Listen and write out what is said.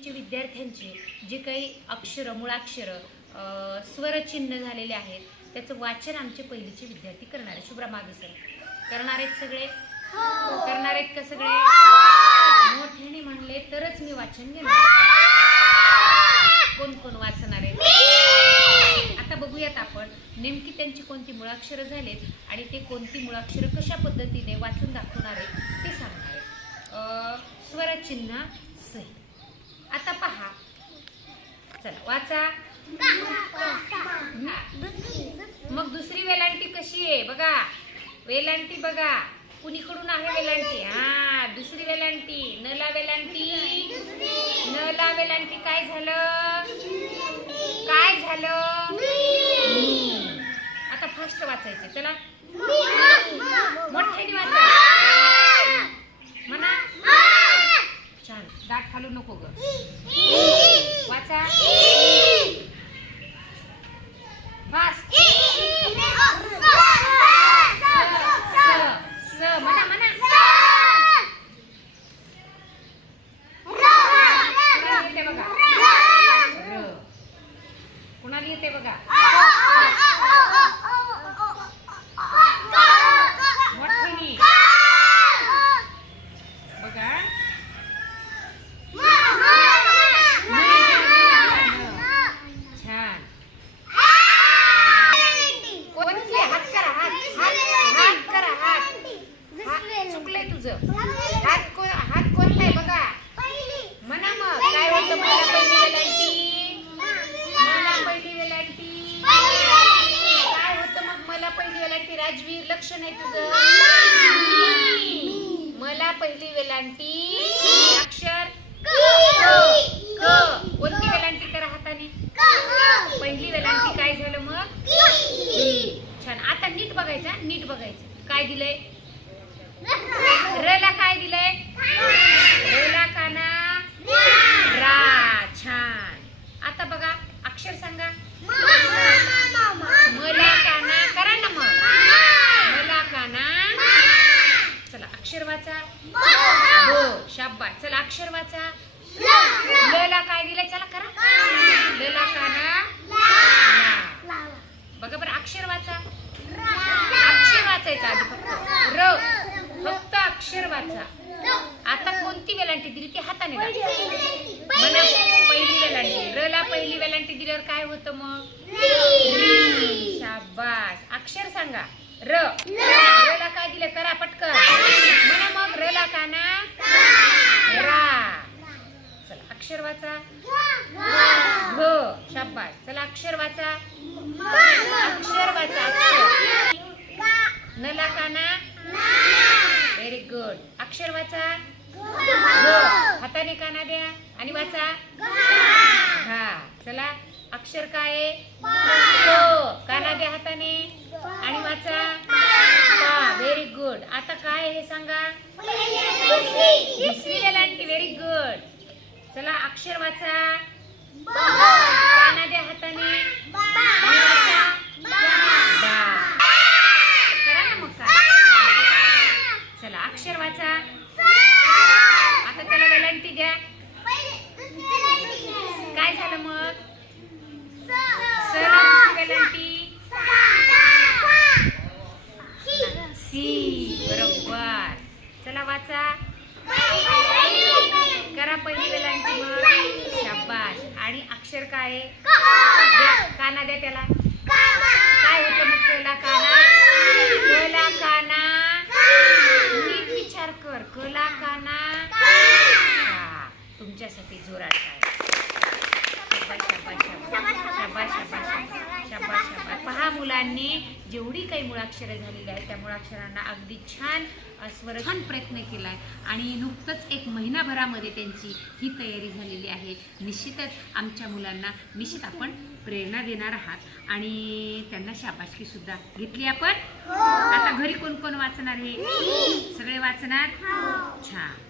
पहिलीचे विद्यार्थ्यांचे जे काही अक्षरं मुळाक्षरं स्वरचिन्ह झालेले आहेत त्याचं वाचन आमचे पहिलीचे विद्यार्थी करणार. आहे शुभ्रा सर. करणार आहेत सगळे? करणार आहेत का सगळे? मोठ्याने म्हणले तरच मी वाचन घेणार. कोण कोण वाचणार आहे? आता बघूयात आपण नेमकी त्यांची कोणती मुळाक्षरं झालेत आणि ते कोणती मुळाक्षरं कशा पद्धतीने वाचून दाखवणार आहेत ते सांगणार आहेत. स्वरचिन्ह सही. आता पहा. चला वाचा. मग दुसरी वेलांटी कशी आहे? बघा. वेलांटी बघा. कुणीकडून आहे वेलांटी? हा दुसरी वेलांटी. नला वेलांटी. नला वेलांटी काय झालं? काय झालं. आता फास्ट वाचायचे. चला मोठ्याने वाचा म्हणा छान दाट खालू नको ग वाचा फास्ट स स म्हणा म्हणा कुणाला येते बघा र कुणाला येते बघा मोठ्याने बघा छान कोणती हात करा हात हात हात करा हात हात चुकलंय तुझं हात को हात कोणता आहे बघा म्हणा मग काय होतं मला पहिली वेलांटी मला पहिली वेलांटी काय होतं मग मला पहिली वेलांटी नाही तुझं? मला पहिली वेलांटी. अक्षर. क. क. कोणती वेलांटी करा हाताने? पहिली वेलांटी काय झालं मग? छान. आता नीट बघायचं नीट बघायचं. काय दिलंय? र ला काय दिलंय र ला काना रा छान आता बघा अक्षर सांगा मला काना करा ना मग मला काना चला अक्षर वाचा हो शाबास चला अक्षर वाचा ल ला काय दिलंय चला करा ल ला काना ला. बघा बरं अक्षर वाचा अक्षर वाचायचं आधी फक्त र. फक्त अक्षर वाचा. आता कोणती वेलांटी दिली? ती हाताने. म्हणा पहिली वेलांटी. र ला पहिली वेलांटी दिल्यावर काय होतं मग. शाबास. अक्षर सांगा. र. ला काय दिलं? करा पटकन. म्हणा मग र ला काना रा. चला अक्षर वाचा. घ. शाबास. चला अक्षर वाचा. अक्षर वाचा अक्षर नला काना व्हेरी गुड अक्षर वाचा. हाताने काना द्या आणि वाचा. हा चला. अक्षर काय आहे? क काना द्या हाताने. आणि वाचा. व्हेरी गुड आता काय हे सांगा? दुसरी व्हेरी गुड चला. अक्षर वाचा काना द्या हाताने आणि वाचा बा. करा ना मग काय चला अक्षर आता त्याला वेलांटी द्या. काय झालं मग? सर वेलांटी. सी बरोबर. चला वाचा. करा पहिली वेलांटी मग. शाबाश आणि अक्षर काय आहे? काना द्या त्याला काय होतं मग कला काना कला काना नीट विचार कर कला काना हा, तुमच्यासाठी जोरात पहा मुलांनी जेवढी काही मुळाक्षरे झालेली आहेत त्या मुळाक्षरांना अगदी छान स्वर छान प्रयत्न केला आहे आणि नुकतंच एक महिनाभरामध्ये त्यांची ही तयारी झालेली आहे. निश्चितच आमच्या मुलांना निश्चित आपण प्रेरणा देणार आहात. आणि त्यांना शाबासकी सुद्धा घेतली आपण. आता घरी कोण कोण वाचणार हे? सगळे वाचणार? छान.